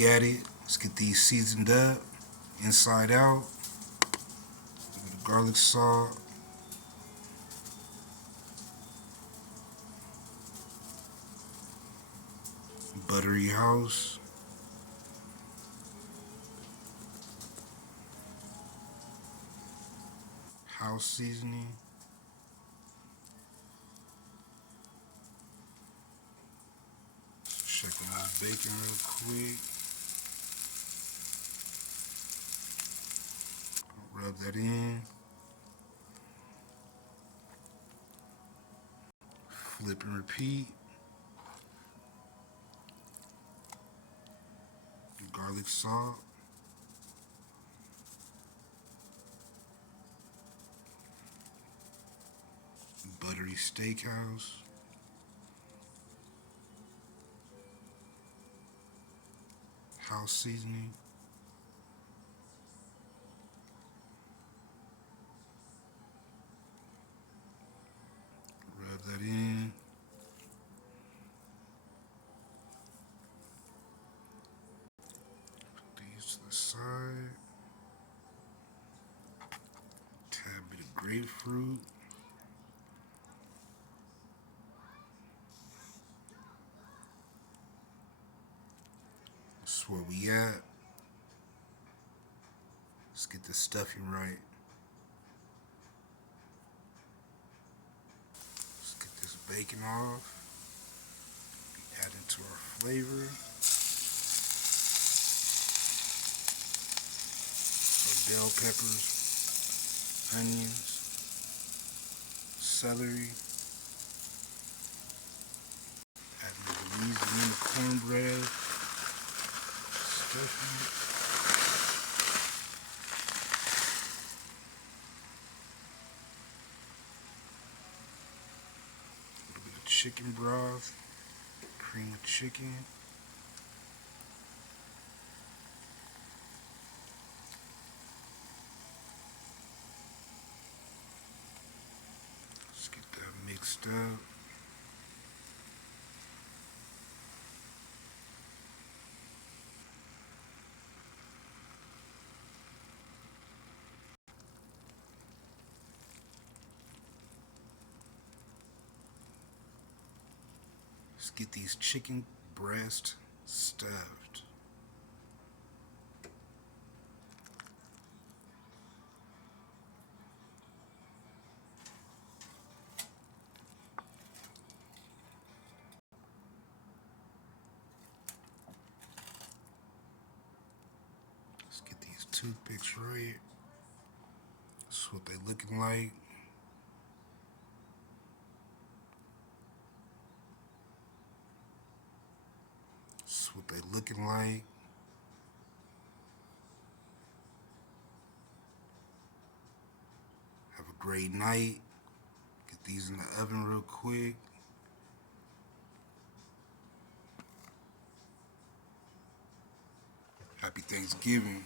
back at it. Let's get these seasoned up, inside out. Garlic salt. Buttery house. House seasoning. Checking this bacon real quick. Rub that in. Flip and repeat. Garlic salt. Buttery steakhouse. House seasoning. Rub that in. Put these to the side. Tad bit of grapefruit. That's where we at. Let's get the stuffing right. Let's get this bacon off. Add into our flavor. So bell peppers, onions, celery. Add the Louisiana cornbread. Stuffing. A little bit of chicken broth. Cream of chicken. Let's get that mixed up. Let's get these chicken breasts stuffed. Let's get these toothpicks right. That's what they looking like. That's what they looking like. Have a great night. Get these in the oven real quick. Happy Thanksgiving.